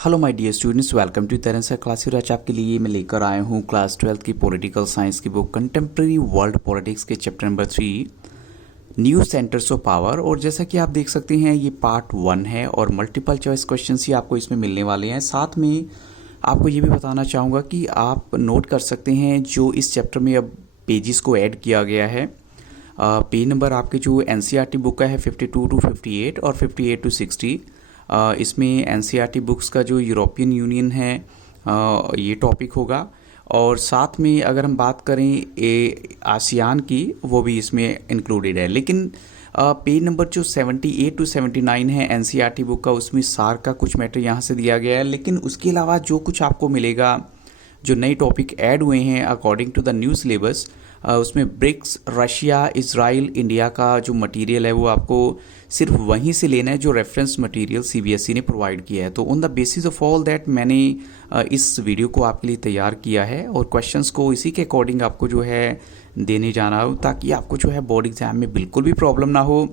Hello my dear students, welcome to Taran sir class. आज आपके लिए मैं लेकर आया हूँ क्लास 12 की पॉलिटिकल साइंस की बुक कंटेम्प्रेरी वर्ल्ड पॉलिटिक्स के chapter number 3 new centres of power. और जैसा कि आप देख सकते हैं ये पार्ट 1 है और मल्टीपल चॉइस क्वेश्चंस ही आपको इसमें मिलने वाले हैं। साथ में आपको ये भी बताना चाहूँगा कि आप नोट कर सकते हैं जो इस चैप्टर में अब पेजेस को ऐड किया गया है। पेज नंबर आपके जो एनसीईआरटी बुक का है 52 to 58 और 58 to 60। इसमें एनसीईआरटी बुक्स का जो यूरोपियन यूनियन है ये टॉपिक होगा। और साथ में अगर हम बात करें आसियान की, वो भी इसमें इंक्लूडेड है। लेकिन पेज नंबर जो 78 to 79 है एनसीईआरटी बुक का, उसमें सार का कुछ मैटर यहाँ से दिया गया है। लेकिन उसके अलावा जो कुछ आपको मिलेगा, जो नए टॉपिक ऐड हुए हैं according to the new syllabus, उसमें ब्रिक्स, रशिया, इजराइल, इंडिया का जो मटेरियल है वो आपको सिर्फ वहीं से लेना है जो रेफरेंस मटेरियल सीबीएसई ने प्रोवाइड किया है। तो on the basis of all that मैंने इस वीडियो को आपके लिए तैयार किया है और क्वेश्चंस को इसी के अकॉर्डिंग आपको जो है देने जाना हो, ताकि आपको जो है बोर्ड एग्जाम में बिल्कुल भी प्रॉब्लम ना हो।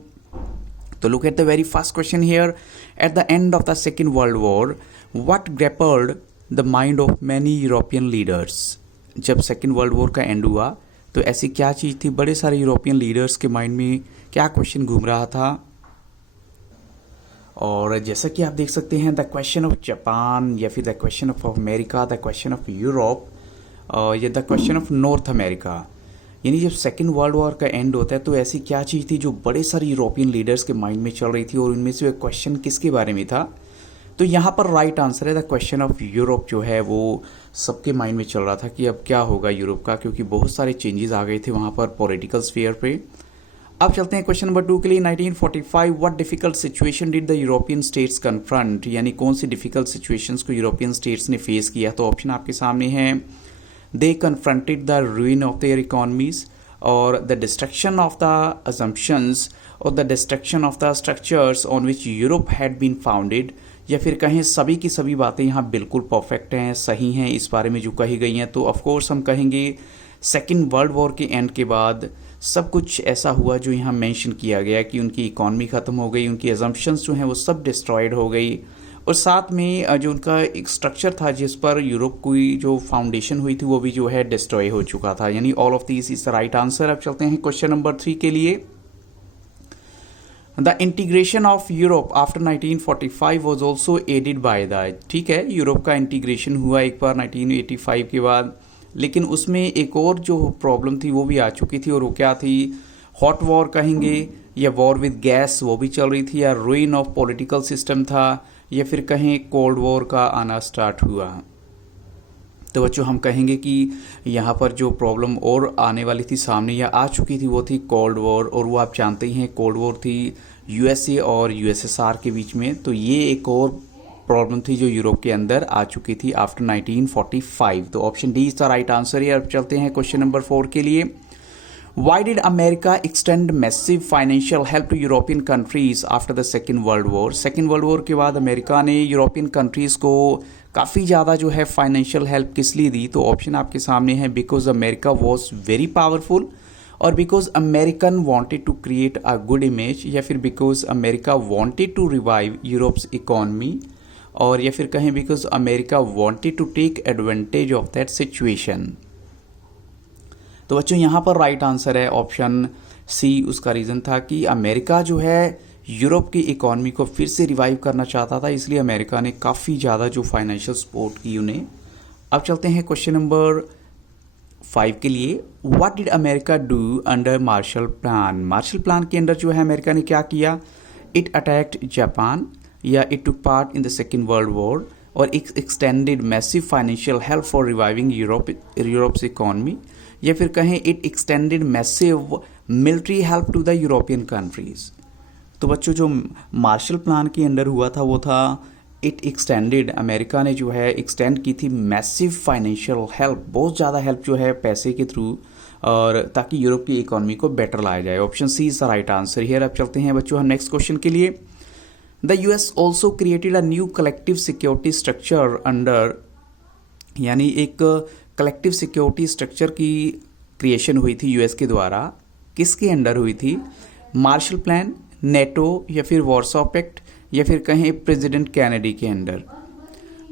तो look at the very first question here. At the end of the second world war what grappled the mind of many European leaders. जब सेकेंड वर्ल्ड वॉर का एंड हुआ तो ऐसी क्या चीज़ थी, बड़े सारे यूरोपियन लीडर्स के माइंड में क्या क्वेश्चन घूम रहा था। और जैसा कि आप देख सकते हैं, द क्वेश्चन ऑफ जापान या फिर the question of America, the question of Europe या the question of North America. यानी जब सेकेंड वर्ल्ड वॉर का एंड होता है तो ऐसी क्या चीज़ थी जो बड़े सारे यूरोपियन लीडर्स के माइंड में चल रही थी और उनमें से क्वेश्चन किसके बारे में था। तो यहाँ पर राइट आंसर है द क्वेश्चन ऑफ यूरोप। जो है वो सबके माइंड में चल रहा था कि अब क्या होगा यूरोप का, क्योंकि बहुत सारे चेंजेस आ गए थे वहाँ पर पॉलिटिकल स्फीयर पे। अब चलते हैं क्वेश्चन नंबर 2 के लिए। 1945 what difficult situation did the European states confront. यानी कौन सी डिफिकल्ट सिचुएशंस को यूरोपियन स्टेट्स ने फेस किया। तो ऑप्शन आपके सामने है, they confronted the ruin of their economies, और the destruction of the assumptions, और the destruction of the structures on which Europe had been founded, या फिर कहें सभी की सभी बातें यहाँ बिल्कुल परफेक्ट हैं, सही हैं इस बारे में जो कही गई हैं। तो ऑफकोर्स हम कहेंगे सेकेंड वर्ल्ड वॉर के एंड के बाद सब कुछ ऐसा हुआ जो यहाँ मेंशन किया गया कि उनकी इकॉनमी ख़त्म हो गई, उनकी अजम्पशंस जो हैं वो सब डिस्ट्रॉयड हो गई, और साथ में जो उनका एक स्ट्रक्चर था जिस पर यूरोप की जो फाउंडेशन हुई थी वो भी जो है डिस्ट्रॉय हो चुका था। यानी all of this is the right answer. अब चलते हैं क्वेश्चन नंबर 3 के लिए। The integration of Europe after 1945 was also aided by the. ठीक है, यूरोप का इंटीग्रेशन हुआ एक बार 1985 के बाद, लेकिन उसमें एक और जो प्रॉब्लम थी वो भी आ चुकी थी, और वो क्या थी, हॉट वॉर कहेंगे या वॉर विद गैस वो भी चल रही थी, या रूइन ऑफ पॉलिटिकल सिस्टम था, या फिर कहें कोल्ड वॉर का आना स्टार्ट हुआ। तो बच्चों हम कहेंगे कि यहाँ पर जो प्रॉब्लम और आने वाली थी सामने या आ चुकी थी वो थी कोल्ड वॉर, और वो आप जानते ही हैं कोल्ड वॉर थी यूएसए और यूएसएसआर के बीच में। तो ये एक और प्रॉब्लम थी जो यूरोप के अंदर आ चुकी थी आफ्टर 1945। तो option D is the right answer है। अब चलते हैं क्वेश्चन नंबर 4 के लिए। Why did America extend massive financial help to European countries after the Second World War? Second world war के बाद अमेरिका ने यूरोपियन कंट्रीज़ को काफ़ी ज़्यादा जो है फाइनेंशियल हेल्प किस लिए दी। तो ऑप्शन आपके सामने है, because America was very powerful, और because American wanted to create a good image, या फिर because America wanted to revive Europe's economy, और या फिर कहें because America wanted to take advantage of that situation. तो बच्चों यहाँ पर राइट आंसर है ऑप्शन सी। उसका रीज़न था कि अमेरिका जो है यूरोप की इकॉनमी को फिर से रिवाइव करना चाहता था, इसलिए अमेरिका ने काफ़ी ज़्यादा जो फाइनेंशियल सपोर्ट की उन्हें। अब चलते हैं क्वेश्चन नंबर 5 के लिए। What did America do under Marshall plan. Marshall plan के अंदर जो है अमेरिका ने क्या किया, इट अटैक्ड जापान, या it took part in the second world war, और it extended massive financial help for reviving Europe's economy, या फिर कहें it extended massive military help to the European countries. तो बच्चों जो मार्शल प्लान के under हुआ था वो था इट एक्सटेंडेड, अमेरिका ने जो है एक्सटेंड की थी मैसिव फाइनेंशियल हेल्प, बहुत ज़्यादा हेल्प जो है पैसे के थ्रू, और ताकि यूरोप की इकोनॉमी को बेटर लाया जाए। Option C is the right answer here. अब चलते हैं बच्चों हम नेक्स्ट क्वेश्चन के लिए। The US also created a new collective security structure under. यानी एक कलेक्टिव सिक्योरिटी स्ट्रक्चर की क्रिएशन हुई थी यूएस के द्वारा, किसके अंडर हुई थी, मार्शल प्लान, नेटो, या फिर वॉर्सो पैक्ट, या फिर कहें प्रेसिडेंट कैनेडी के अंडर।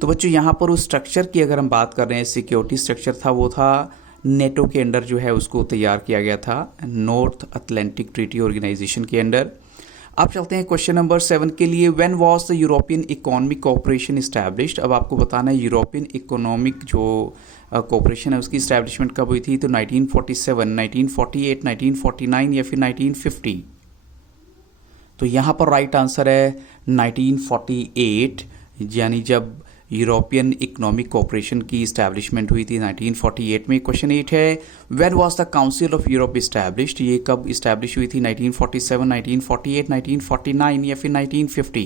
तो बच्चों यहाँ पर उस स्ट्रक्चर की अगर हम बात कर रहे हैं, सिक्योरिटी स्ट्रक्चर था वो था नेटो के अंडर जो है उसको तैयार किया गया था, नॉर्थ अटलांटिक ट्रीटी ऑर्गेनाइजेशन के अंडर। अब चलते हैं क्वेश्चन नंबर 7 के लिए। When was the European economic cooperation established. अब आपको बताना है यूरोपियन इकोनॉमिक जो कोऑपरेशन है उसकी इस्टेब्लिशमेंट कब हुई थी। तो 1947, 1948, 1949 या फिर 1950। तो यहाँ पर राइट आंसर है 1948, यानी जब यूरोपियन इकोनॉमिक कोऑपरेशन की इस्टेब्लिशमेंट हुई थी 1948 में। क्वेश्चन 8 है when was the council of Europe established. ये कब इस्टेब्लिश हुई थी, 1947, 1948, 1949 या फिर 1950।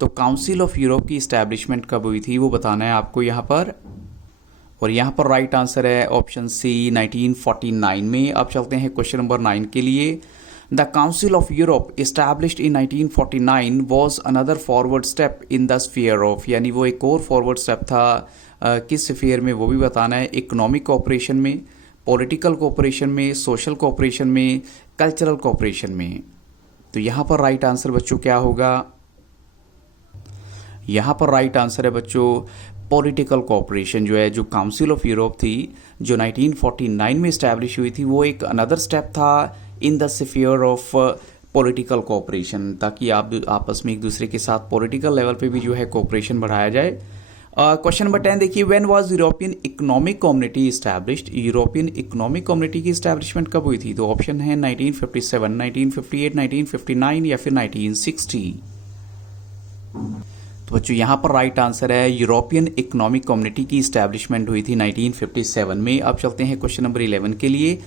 तो काउंसिल ऑफ यूरोप की इस्टेब्लिशमेंट कब हुई थी वो बताना है आपको यहाँ पर, और यहाँ पर राइट आंसर है ऑप्शन सी 1949 में। अब चलते हैं क्वेश्चन नंबर 9 के लिए। The Council of Europe established in 1949 was another forward step in the sphere of, यानी वो एक और फॉरवर्ड स्टेप था किस स्फीयर में वो भी बताना है। इकोनॉमिक कोऑपरेशन में, पॉलिटिकल कोऑपरेशन में, सोशल कोऑपरेशन में, कल्चरल कोऑपरेशन में। तो यहाँ पर राइट आंसर बच्चों क्या होगा, यहाँ पर राइट आंसर है बच्चों पॉलिटिकल कोऑपरेशन जो है। जो काउंसिल ऑफ यूरोप थी जो 1949 में इस्टेब्लिश हुई थी वो एक अनदर स्टेप था in the sphere of political cooperation, ताकि आप आपस में एक दूसरे के साथ पॉलिटिकल लेवल पे भी जो है कोऑपरेशन बढ़ाया जाए। क्वेश्चन नंबर 10 देखिए। When was European economic community established. European economic community की इस्टेब्लिशमेंट कब हुई थी। तो ऑप्शन है 1957, 1958, 1959 या फिर 1960। तो बच्चों यहाँ पर राइट आंसर है यूरोपियन इकोनॉमिक कम्युनिटी की इस्टेब्लिशमेंट हुई थी 1957 में। अब चलते हैं क्वेश्चन नंबर 11 के लिए।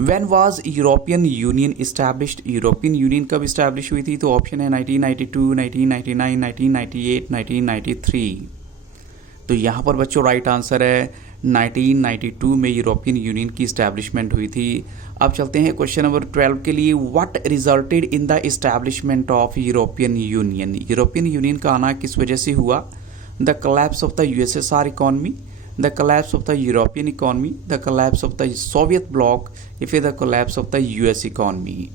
When was European union established. European union कब इस्टेब्लिश हुई थी। तो ऑप्शन है 1992, 1999, 1998, 1993। तो यहाँ पर बच्चों राइट आंसर है 1992 में यूरोपियन यूनियन की इस्टेब्लिशमेंट हुई थी। अब चलते हैं क्वेश्चन नंबर 12 के लिए। What resulted in the establishment of European union. European union का आना किस वजह से हुआ। The collapse of the USSR economy, the collapse of the European economy, the collapse of the Soviet block या फिर the collapse of the US economy.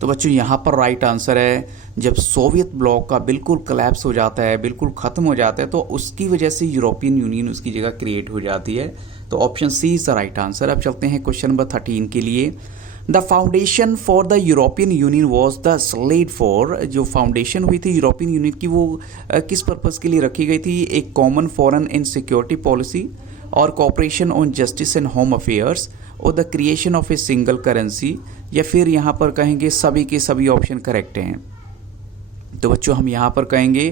तो बच्चों यहाँ पर राइट आंसर है जब सोवियत ब्लॉक का बिल्कुल कोलैप्स हो जाता है, बिल्कुल ख़त्म हो जाता है, तो उसकी वजह से यूरोपियन यूनियन उसकी जगह क्रिएट हो जाती है। तो option C is the right answer. अब चलते हैं क्वेश्चन नंबर 13 के लिए। The foundation for the European Union was the sled for. जो फाउंडेशन हुई थी यूरोपियन यूनियन की वो किस पर्पज़ के लिए रखी गई थी। एक common foreign and security policy, और cooperation on justice and home affairs, और the creation of a single currency, या फिर यहाँ पर कहेंगे सभी के सभी ऑप्शन करेक्ट हैं। तो बच्चों हम यहाँ पर कहेंगे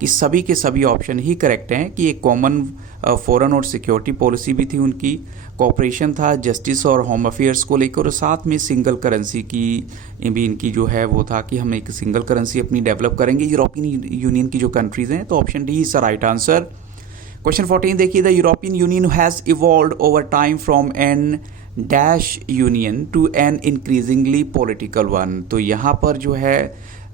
कि सभी के सभी ऑप्शन ही करेक्ट हैं कि एक कॉमन फॉरेन और सिक्योरिटी पॉलिसी भी थी उनकी, कोऑपरेशन था जस्टिस और होम अफेयर्स को लेकर, और साथ में सिंगल करेंसी की भी इनकी जो है वो था कि हम एक सिंगल करेंसी अपनी डेवलप करेंगे यूरोपियन यूनियन की जो कंट्रीज़ हैं। तो option D is the right answer. Question 14 देखिए। The European Union has evolved over time from an dash union to an increasingly political one. तो यहाँ पर जो है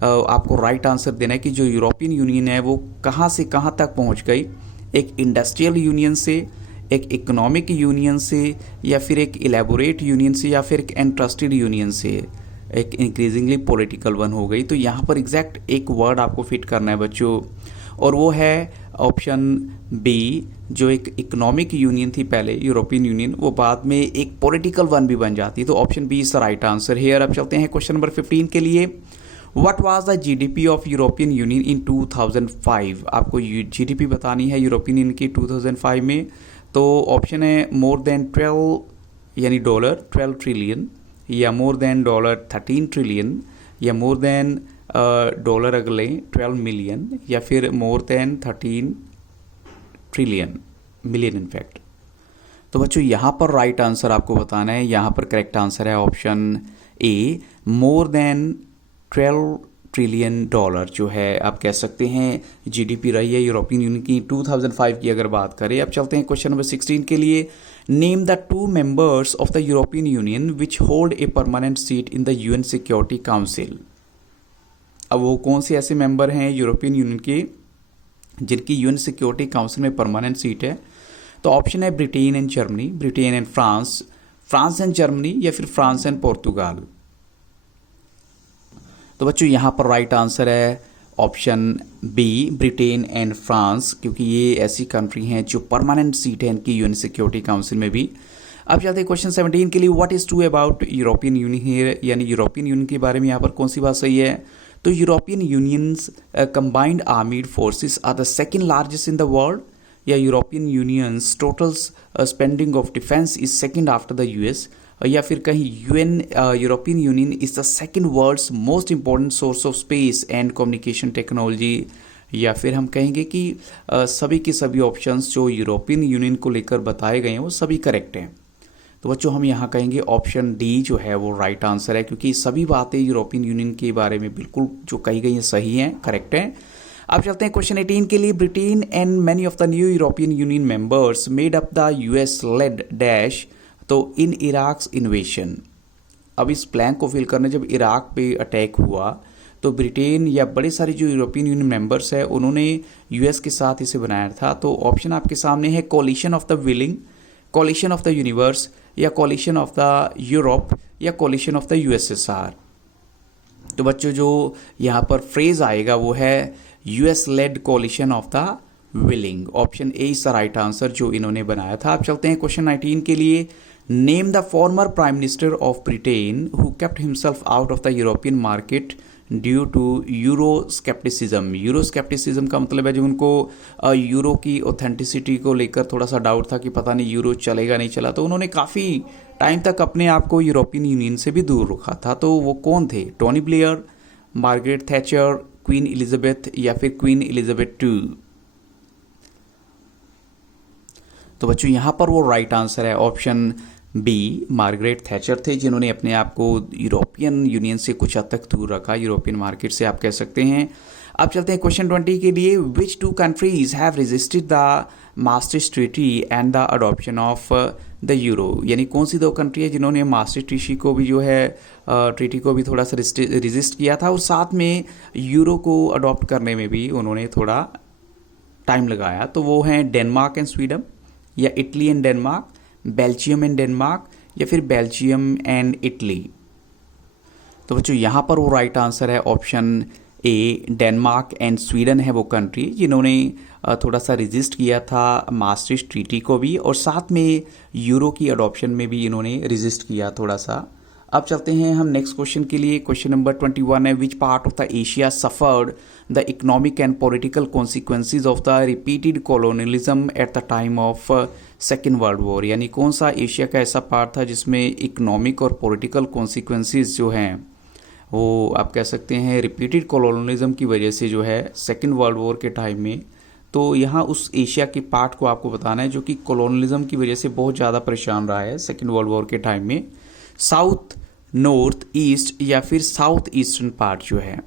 आपको राइट आंसर देना है कि जो यूरोपियन यूनियन है वो कहाँ से कहाँ तक पहुँच गई। एक इंडस्ट्रियल यूनियन से, एक इकोनॉमिक यूनियन से, या फिर एक इलेबोरेट यूनियन से, या फिर एक एंट्रस्टेड यूनियन से एक इंक्रीजिंगली पॉलिटिकल वन हो गई। तो यहाँ पर एग्जैक्ट एक वर्ड आपको फिट करना है बच्चों, और वो है ऑप्शन बी। जो एक इकोनॉमिक यूनियन थी पहले यूरोपियन यूनियन, वो बाद में एक पॉलिटिकल वन भी बन जाती। तो option B is the right answer here. अब चलते हैं क्वेश्चन नंबर 15 के लिए। What was the GDP of European union in 2005। आपको जीडीपी बतानी है यूरोपियन यूनियन की 2005 में। तो ऑप्शन है मोर देन 12 यानी डॉलर 12 ट्रिलियन, या मोर देन डॉलर 13 ट्रिलियन, या मोर देन डॉलर अगले 12 मिलियन, या फिर more than 13 trillion million in fact. तो बच्चों यहाँ पर राइट आंसर आपको बताना है। यहाँ पर करेक्ट आंसर है option A, more than 12 trillion dollar जो है आप कह सकते हैं जीडीपी रही है यूरोपियन यूनियन की 2005 की अगर बात करें। अब चलते हैं क्वेश्चन नंबर 16 के लिए। Name the 2 members of the European union which hold a permanent seat in the UN Security council. अब वो कौन से ऐसे मेंबर हैं यूरोपियन यूनियन के जिनकी यूएन सिक्योरिटी काउंसिल में परमानेंट सीट है। तो ऑप्शन है Britain and Germany, Britain and France, France and Germany, या फिर फ्रांस एंड पोर्तुगाल। तो बच्चों यहाँ पर राइट आंसर है option B Britain and France, क्योंकि ये ऐसी कंट्री हैं जो परमानेंट सीट है इनकी यूएन सिक्योरिटी काउंसिल में भी। अब चलते हैं क्वेश्चन 17 के लिए, what is true about European union here, यानी यूरोपियन यूनियन के बारे में यहाँ पर कौन सी बात सही है। तो European union's combined armed forces are the second largest in the world, या European union's total spending of defence is second after the US, या फिर कहीं UN European union is the second world's most important source of space and communication technology, या फिर हम कहेंगे कि सभी के सभी ऑप्शंस जो यूरोपियन यूनियन को लेकर बताए गए हैं वो सभी करेक्ट हैं। तो बच्चों हम यहाँ कहेंगे ऑप्शन डी जो है वो राइट आंसर है, क्योंकि सभी बातें यूरोपियन यूनियन के बारे में बिल्कुल जो कही गई हैं सही हैं, करेक्ट हैं। अब चलते हैं क्वेश्चन 18 के लिए, Britain and many of the new European union members made up the US led dash, तो इन इराक इन्वेशन। अब इस प्लान को फिल करने जब इराक पे अटैक हुआ तो ब्रिटेन या बड़े सारे जो यूरोपियन यूनियन मेंबर्स है उन्होंने यूएस के साथ इसे बनाया था। तो ऑप्शन आपके सामने है collision of the willing, collision of the universe, या कोलिशन ऑफ द यूरोप, या कोलिशन ऑफ द यूएसएसआर। तो बच्चों जो यहाँ पर फ्रेज आएगा वो है US led collision of the willing, option A is the right answer जो इन्होंने बनाया था। अब चलते हैं क्वेश्चन 19 के लिए, name the former prime minister of Britain who kept himself out of the European market due to euro scepticism. Euro scepticism का मतलब है जो उनको यूरो की ऑथेंटिसिटी को लेकर थोड़ा सा डाउट था कि पता नहीं यूरो चलेगा नहीं चला, तो उन्होंने काफ़ी टाइम तक अपने आप को यूरोपियन यूनियन से भी दूर रखा था। तो वो कौन थे, Tony Blair, Margaret Thatcher, queen Elizabeth, या फिर क्वीन एलिजाबेथ टू। तो बच्चों यहाँ पर वो राइट आंसर है ऑप्शन बी, मार्गरेट थैचर थे जिन्होंने अपने आप को यूरोपियन यूनियन से कुछ हद तक दूर रखा, यूरोपियन मार्केट से आप कह सकते हैं। अब चलते हैं क्वेश्चन 20 के लिए, which two countries have resisted the Maastricht treaty and the adoption of the euro, यानी कौन सी दो कंट्री है जिन्होंने मास्ट्रिक्ट ट्रीटी को भी जो है ट्रीटी को भी थोड़ा सा रेजिस्ट किया था और साथ में यूरो को अडॉप्ट करने में भी उन्होंने थोड़ा टाइम लगाया। तो वो हैं डेनमार्क एंड स्वीडन, या Italy and Denmark, Belgium and Denmark, या फिर बेल्जियम एंड इटली। तो बच्चों यहाँ पर वो राइट आंसर है option A, Denmark and Sweden है वो कंट्री जिन्होंने थोड़ा सा रेजिस्ट किया था मास्ट्रिक्ट ट्रीटी को भी, और साथ में यूरो की अडॉप्शन में भी इन्होंने रेजिस्ट किया थोड़ा सा। अब चलते हैं हम नेक्स्ट क्वेश्चन के लिए, क्वेश्चन नंबर 21 है, which part of the Asia suffered the economic and political consequences of the repeated colonialism at the time of second world war, यानी कौन सा एशिया का ऐसा पार्ट था जिसमें इकोनॉमिक और पॉलिटिकल कॉन्सिक्वेंसेज जो हैं वो आप कह सकते हैं रिपीटेड कॉलोनियलिज्म की वजह से जो है सेकेंड वर्ल्ड वॉर के टाइम में। तो यहाँ उस एशिया के पार्ट को आपको बताना है जो कि कॉलोनियलिज्म की वजह से बहुत ज़्यादा परेशान रहा है सेकेंड वर्ल्ड वॉर के टाइम में, साउथ, नॉर्थ, ईस्ट, या फिर साउथ ईस्टर्न पार्ट जो है।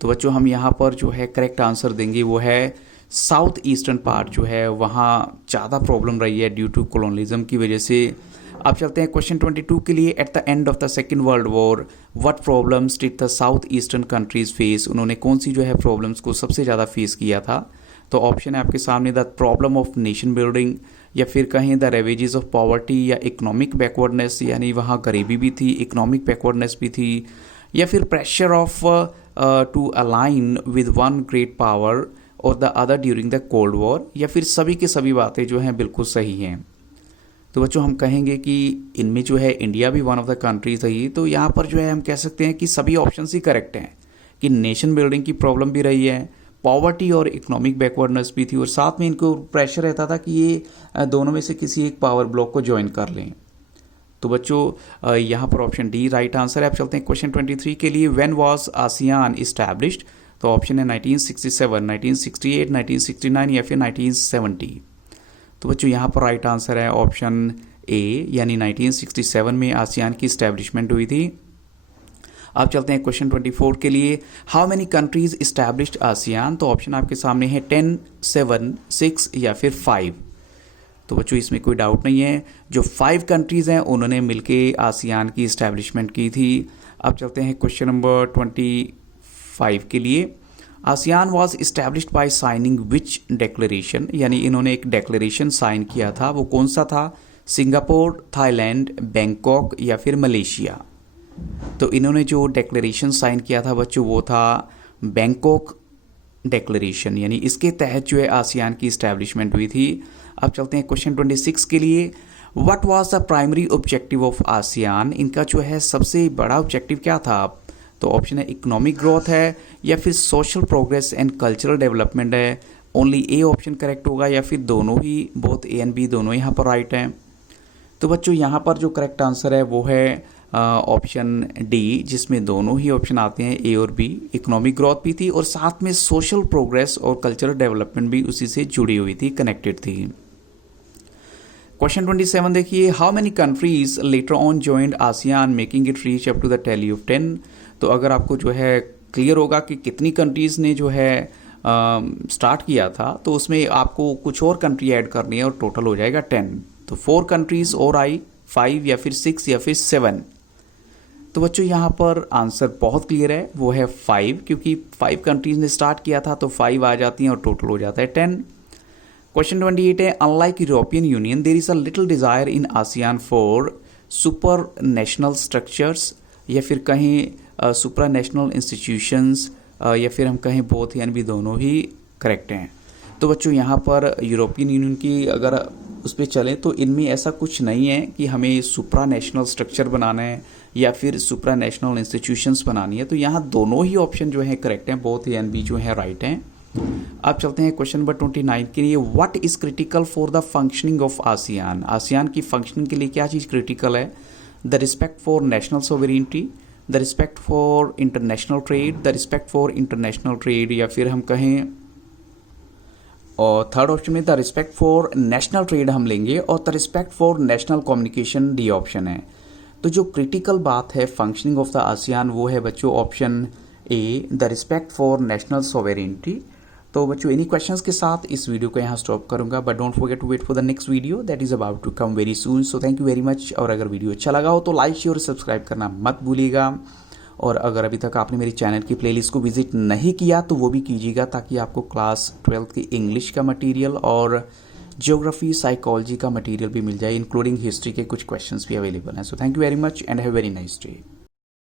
तो बच्चों हम यहाँ पर जो है करेक्ट आंसर देंगे वो है साउथ ईस्टर्न पार्ट जो है वहाँ ज़्यादा प्रॉब्लम रही है ड्यू टू कॉलोनियलिज्म की वजह से। अब चलते हैं क्वेश्चन 22 के लिए, at the end of the second world war what problems did the south eastern countries face, उन्होंने कौन सी जो है प्रॉब्लम्स को सबसे ज़्यादा फेस किया था। तो ऑप्शन है आपके सामने, the problem of nation building, या फिर कहें द रेवेजेस ऑफ पॉवर्टी, या इकोनॉमिक बैकवर्डनेस, यानी वहाँ गरीबी भी थी, इकोनॉमिक बैकवर्डनेस भी थी, या फिर pressure of to align with one great power और the other during the cold war, या फिर सभी की सभी बातें जो हैं बिल्कुल सही हैं। तो बच्चों हम कहेंगे कि इनमें जो है इंडिया भी वन ऑफ द कंट्रीज है, तो यहाँ पर जो है हम कह सकते हैं कि सभी ऑप्शन ही करेक्ट हैं कि नेशन बिल्डिंग की प्रॉब्लम भी रही है, पॉवर्टी और इकोनॉमिक बैकवर्डनेस भी थी, और साथ में इनको प्रेशर रहता था कि ये दोनों में से किसी एक पावर ब्लॉक को ज्वाइन कर लें। तो बच्चों यहाँ पर ऑप्शन डी राइट आंसर है। अब चलते हैं क्वेश्चन 23 के लिए, व्हेन वाज आसियान इस्टेब्लिश्ड, तो ऑप्शन है 1967, 1968, 1969, या फिर 1970। तो बच्चों यहाँ पर राइट आंसर है ऑप्शन ए, यानी 1967 में आसियान की इस्टेब्लिशमेंट हुई थी। अब चलते हैं क्वेश्चन 24 के लिए, how many countries established ASEAN, तो ऑप्शन आपके सामने है 10, 7, 6, या फिर 5। तो बच्चों इसमें कोई डाउट नहीं है, जो 5 कंट्रीज़ हैं उन्होंने मिलके आसियान की इस्टेब्लिशमेंट की थी। अब चलते हैं क्वेश्चन नंबर 25 के लिए, ASEAN was established bye signing which declaration, यानी इन्होंने एक डेक्लेरेशन साइन किया था, वो कौन सा था, सिंगापुर, थाईलैंड, बैंकॉक, या फिर मलेशिया। तो इन्होंने जो डेक्लेरेशन साइन किया था बच्चों वो था बैंकॉक डिक्लेरेशन, यानी इसके तहत जो है आसियान की इस्टेब्लिशमेंट हुई थी। अब चलते हैं क्वेश्चन 26 के लिए। What was the primary objective of ASEAN? इनका जो है सबसे बड़ा ऑब्जेक्टिव क्या था? तो ऑप्शन है इकोनॉमिक ग्रोथ है, या फिर social progress and cultural development है। ओनली ए ऑप्शन करेक्ट होगा, या फिर दोनों ही, बोथ ए एंड बी दोनों यहाँ पर राइट हैं। तो बच्चों यहाँ पर जो करेक्ट आंसर है वो है ऑप्शन डी, जिसमें दोनों ही ऑप्शन आते हैं, ए और बी। इकोनॉमिक ग्रोथ भी थी और साथ में सोशल प्रोग्रेस और कल्चरल डेवलपमेंट भी उसी से जुड़ी हुई थी, कनेक्टेड थी। क्वेश्चन 27 देखिए, how many countries later on joined ASEAN making it reach up to the tally of 10? तो अगर आपको जो है क्लियर होगा कि कितनी कंट्रीज़ ने जो है स्टार्ट किया था, तो उसमें आपको कुछ और कंट्री ऐड करनी है और टोटल हो जाएगा 10। तो 4 कंट्रीज़ और आई, 5 या फिर 6 या फिर 7। तो बच्चों यहाँ पर आंसर बहुत क्लियर है, वो है 5, क्योंकि 5 कंट्रीज़ ने स्टार्ट किया था तो 5 आ जाती हैं और टोटल हो जाता है 10। क्वेश्चन 28 है, unlike European Union there is a little desire in ASEAN for super national structures, या फिर कहीं सुपर नेशनल इंस्टीट्यूशंस, या फिर हम कहें बोथ, यानी भी दोनों ही करेक्ट हैं। तो बच्चों यहाँ पर यूरोपियन यूनियन की अगर उस पर चलें तो इनमें ऐसा कुछ नहीं है कि हमें सुप्रा नेशनल स्ट्रक्चर बनाना है या फिर सुप्रा नेशनल इंस्टीट्यूशंस बनानी है। तो यहाँ दोनों ही ऑप्शन जो है करेक्ट हैं, बोथ ए एंड बी जो है राइट हैं। अब चलते हैं क्वेश्चन नंबर 29 के लिए। What is critical for the functioning of ASEAN? ASEAN की फंक्शनिंग के लिए क्या चीज़ क्रिटिकल है? The respect for national sovereignty, the respect for international trade, the respect for international trade, या फिर हम कहें, और थर्ड ऑप्शन में the respect for national trade हम लेंगे, और the respect for national communication D option है। तो जो क्रिटिकल बात है फंक्शनिंग ऑफ द आसियान वो है बच्चों option A, the respect for national sovereignty. तो बच्चों इन्हीं क्वेश्चंस के साथ इस वीडियो को यहाँ स्टॉप करूंगा, but don't forget to wait for the next video that is about to come very soon. So thank you very much. और अगर वीडियो अच्छा लगा हो तो लाइक शेयर और सब्सक्राइब करना मत भूलिएगा। और अगर अभी तक आपने मेरी चैनल की प्लेलिस्ट को विजिट नहीं किया तो वो भी कीजिएगा, ताकि आपको क्लास 12th की इंग्लिश का मटेरियल और ज्योग्राफी साइकोलॉजी का मटेरियल भी मिल जाए, इंक्लूडिंग हिस्ट्री के कुछ क्वेश्चंस भी अवेलेबल हैं। सो thank you very much and have very nice day.